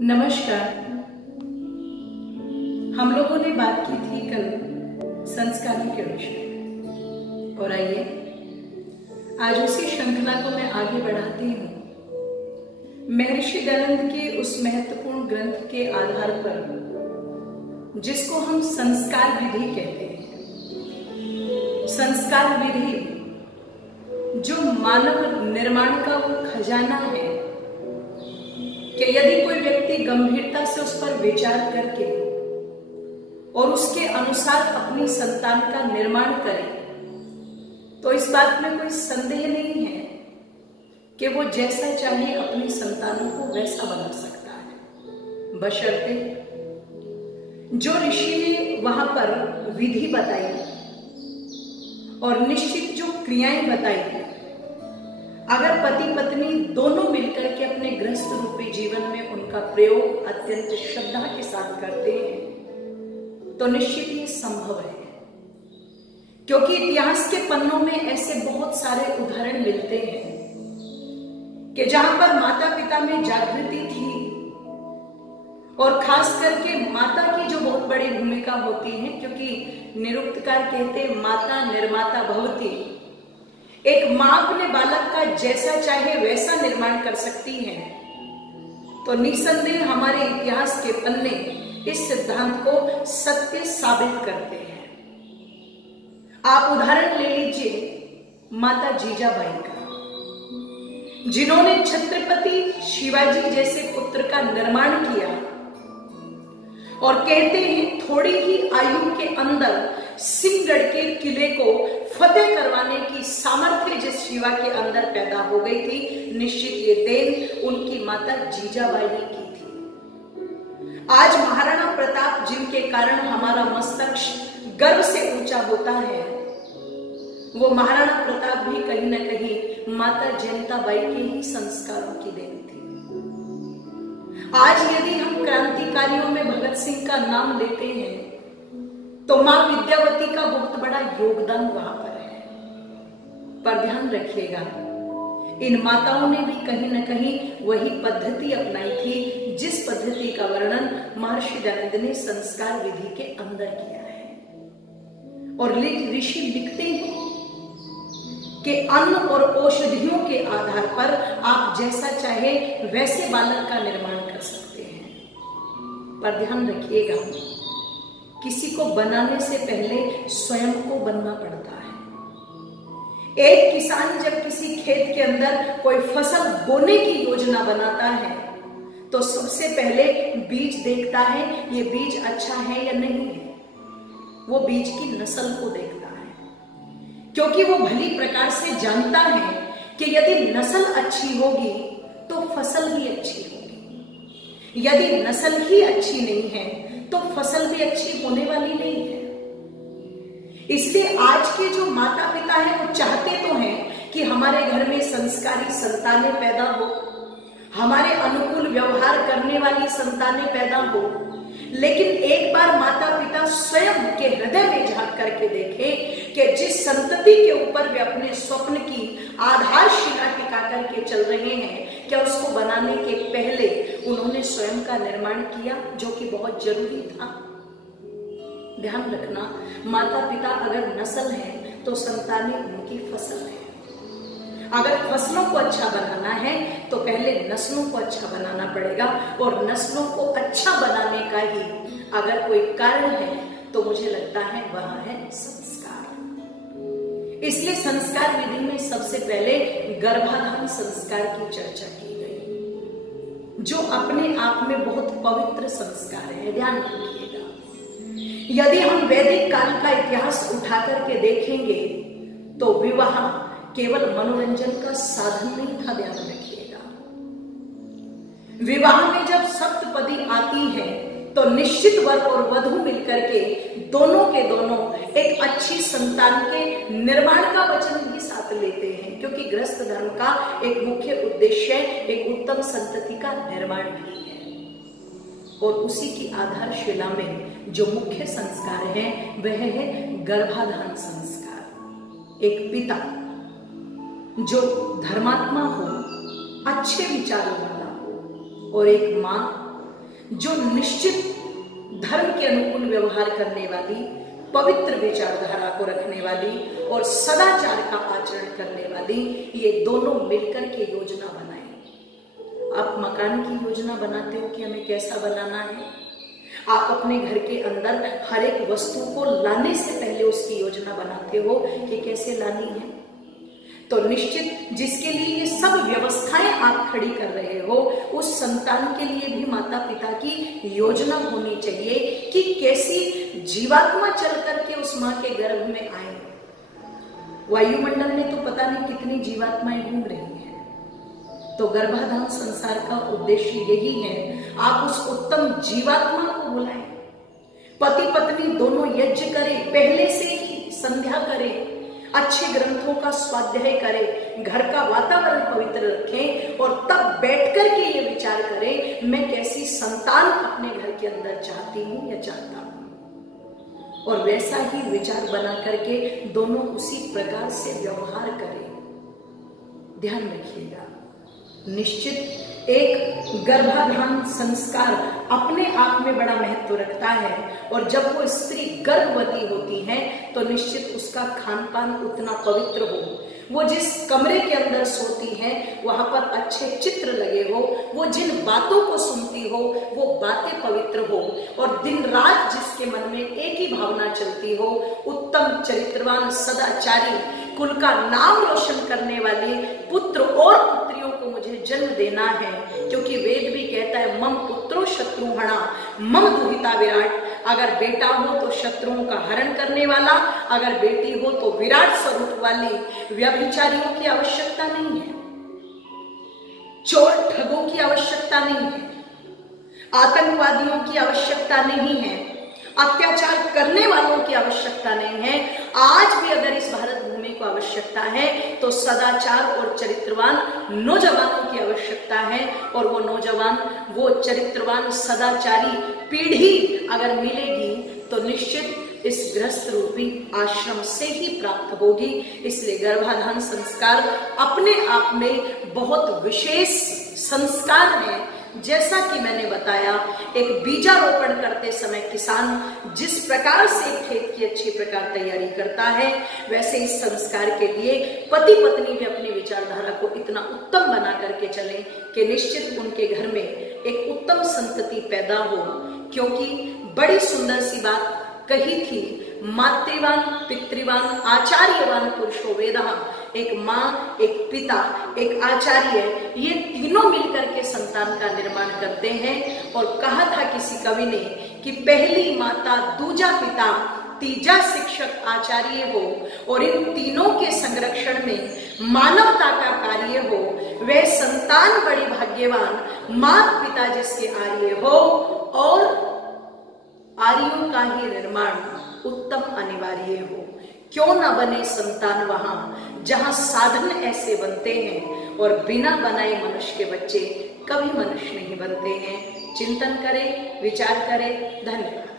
नमस्कार। हम लोगों ने बात की थी कल संस्कारों के विषय में, और आइए आज उसी श्रृंखला को मैं आगे बढ़ाती हूँ महर्षि दयानंद के उस महत्वपूर्ण ग्रंथ के आधार पर जिसको हम संस्कार विधि कहते हैं। संस्कार विधि जो मानव निर्माण का वो खजाना है कि यदि कोई व्यक्ति गंभीरता से उस पर विचार करके और उसके अनुसार अपनी संतान का निर्माण करे तो इस बात में कोई संदेह नहीं है कि वो जैसा चाहे अपनी संतानों को वैसा बना सकता है, बशर्ते जो ऋषि ने वहां पर विधि बताई और निश्चित जो क्रियाएं बताई, अगर पति पत्नी दोनों मिलकर के अपने गृहस्थ रूपी जीवन में उनका प्रयोग अत्यंत श्रद्धा के साथ करते हैं तो निश्चित ये संभव है। क्योंकि इतिहास के पन्नों में ऐसे बहुत सारे उदाहरण मिलते हैं कि जहां पर माता पिता में जागृति थी, और खास करके माता की जो बहुत बड़ी भूमिका होती है, क्योंकि निरुक्तकार कहते माता निर्माता भवती। एक मां अपने बालक का जैसा चाहे वैसा निर्माण कर सकती है, तो निसंदेह हमारे इतिहास के पन्ने इस सिद्धांत को सत्य साबित करते हैं। आप उदाहरण ले लीजिए माता जीजाबाई का, जिन्होंने छत्रपति शिवाजी जैसे पुत्र का निर्माण किया, और कहते हैं थोड़ी ही आयु के अंदर सिंहगढ़ के किले को फतेह करवाने की सामर्थ्य जिस शिवा के अंदर पैदा हो गई थी, निश्चित ये देन उनकी माता जीजाबाई ने की थी। आज महाराणा प्रताप जिनके कारण हमारा मस्तक गर्व से ऊंचा होता है, वो महाराणा प्रताप भी कहीं न कहीं माता जयंताबाई के ही संस्कारों की देन थी। आज यदि हम क्रांतिकारियों में भगत सिंह का नाम लेते हैं तो मां विद्यावती का बहुत बड़ा योगदान वहां पर है। पर ध्यान रखिएगा, इन माताओं ने भी कहीं न कहीं वही पद्धति अपनाई थी जिस पद्धति का वर्णन महर्षि दयानंद ने संस्कार विधि के अंदर किया है। और ऋषि लिखते हैं कि अन्न और औषधियों के आधार पर आप जैसा चाहे वैसे बालक का निर्माण कर सकते हैं। पर ध्यान रखिएगा, किसी को बनाने से पहले स्वयं को बनना पड़ता है। एक किसान जब किसी खेत के अंदर कोई फसल बोने की योजना बनाता है तो सबसे पहले बीज देखता है, ये बीज अच्छा है या नहीं है। वो बीज की नस्ल को देखता है, क्योंकि वो भली प्रकार से जानता है कि यदि नस्ल अच्छी होगी तो फसल भी अच्छी होगी, यदि नस्ल ही अच्छी नहीं है तो फसल भी अच्छी होने वाली नहीं है। इसलिए आज के जो माता पिता हैं वो चाहते तो हैं कि हमारे घर में संस्कारी संतानें पैदा हो, हमारे अनुकूल व्यवहार करने वाली संतानें पैदा हो, लेकिन एक बार माता पिता स्वयं के हृदय में झांक करके देखें कि जिस संतति के ऊपर वे अपने स्वप्न की आधारशिला टिका करके चल रहे हैं, क्या उसको बनाने के पहले उन्होंने स्वयं का निर्माण किया, जो कि बहुत जरूरी था। ध्यान रखना, माता पिता अगर नस्ल है तो संतानें उनकी फसल है। अगर फसलों को अच्छा बनाना है तो पहले नस्लों को अच्छा बनाना पड़ेगा, और नस्लों को अच्छा बनाने का ही अगर कोई कारण है तो मुझे लगता है वह है संस्कार। इसलिए संस्कार विधि में सबसे पहले गर्भाधान संस्कार की चर्चा की गई, जो अपने आप में बहुत पवित्र संस्कार है। ध्यान रखिएगा, यदि हम वैदिक काल का इतिहास उठा करके देखेंगे तो विवाह केवल मनोरंजन का साधन नहीं था। ध्यान रखिएगा, विवाह में जब सप्तपदी आती है तो निश्चित वर और वधू मिलकर के दोनों के दोनों एक अच्छी संतान के निर्माण का वचन भी साथ लेते हैं, क्योंकि गृहस्थ धर्म का एक मुख्य उद्देश्य एक उत्तम संतति का निर्माण भी है। और उसी की आधारशिला में जो मुख्य संस्कार है वह है गर्भाधान संस्कार। एक पिता जो धर्मात्मा हो, अच्छे विचारों वाला हो, और एक मां जो निश्चित धर्म के अनुकूल व्यवहार करने वाली, पवित्र विचारधारा को रखने वाली और सदाचार का आचरण करने वाली, ये दोनों मिलकर के योजना बनाए। आप मकान की योजना बनाते हो कि हमें कैसा बनाना है। आप अपने घर के अंदर हर एक वस्तु को लाने से पहले उसकी योजना बनाते हो कि कैसे लानी है। तो निश्चित जिसके लिए ये सब व्यवस्थाएं आप खड़ी कर रहे हो, उस संतान के लिए भी माता पिता की योजना होनी चाहिए कि कैसी जीवात्मा चल करके उस माँ के गर्भ में आए। वायुमंडल में तो पता नहीं कितनी जीवात्माएं घूम रही हैं। तो गर्भाधान संसार का उद्देश्य यही है, आप उस उत्तम जीवात्मा को बुलाएं। पति पत्नी दोनों यज्ञ करें, पहले से ही संध्या करें, अच्छे ग्रंथों का स्वाध्याय करें, घर का वातावरण पवित्र रखें और तब बैठकर के ये विचार करें, मैं कैसी संतान अपने घर के अंदर चाहती हूं या चाहता हूं। और वैसा ही विचार बना करके दोनों उसी प्रकार से व्यवहार करें। ध्यान रखिएगा, निश्चित एक गर्भाधान संस्कार अपने आप में बड़ा महत्व रखता है और जब वो स्त्री गर्भवती होती है तो निश्चित उसका खान पान उतना पवित्र हो, वो जिस कमरे के अंदर सोती है वहां पर अच्छे चित्र लगे हो, वो जिन बातों को सुनती हो वो बातें पवित्र हो और दिन रात जिसके मन में एक ही भावना चलती हो, उत्तम चरित्रवान सदाचारी कुल का नाम रोशन करने वाले पुत्र और पुत्रियों को मुझे जन्म देना है। क्योंकि वेद भी कहता है मम पुत्रो शत्रुहणा मम दुहिता विराट। अगर बेटा हो तो शत्रुओं का हरण करने वाला, अगर बेटी हो तो विराट स्वरूप वाली। व्यभिचारियों की आवश्यकता नहीं है, चोर ठगों की आवश्यकता नहीं है, आतंकवादियों की आवश्यकता नहीं है, अत्याचार करने वालों की आवश्यकता नहीं है। आज भी अगर इस भारत भूमि को आवश्यकता है तो सदाचार और चरित्रवान नौजवानों की आवश्यकता है। और वो नौजवान, वो चरित्रवान सदाचारी पीढ़ी अगर मिलेगी तो निश्चित इस गृहस्थ रूपी आश्रम से ही प्राप्त होगी। इसलिए गर्भाधान संस्कार अपने आप में बहुत विशेष संस्कार है। जैसा कि मैंने बताया, एक बीजारोपण करते समय किसान जिस प्रकार से खेत की अच्छी प्रकार तैयारी करता है, वैसे इस संस्कार के लिए पति पत्नी भी अपनी विचारधारा को इतना उत्तम बना करके चलें कि निश्चित उनके घर में एक उत्तम संतति पैदा हो। क्योंकि बड़ी सुंदर सी बात कही थी, मातृवान पितृवान आचार्यवान पुरुषो वेदः। एक माँ, एक पिता, एक आचार्य, ये तीनों मिलकर के संतान का निर्माण करते हैं। और कहा था किसी कवि ने कि पहली माता, दूजा पिता, तीजा शिक्षक आचार्य हो और इन तीनों के संरक्षण में मानवता का कार्य हो। वह संतान बड़ी भाग्यवान, माता पिता जिसके आर्य हो और आर्यों का ही निर्माण उत्तम अनिवार्य हो। क्यों न बने संतान वहां जहां साधन ऐसे बनते हैं और बिना बनाए मनुष्य के बच्चे कभी मनुष्य नहीं बनते हैं। चिंतन करें, विचार करें। धन्यवाद।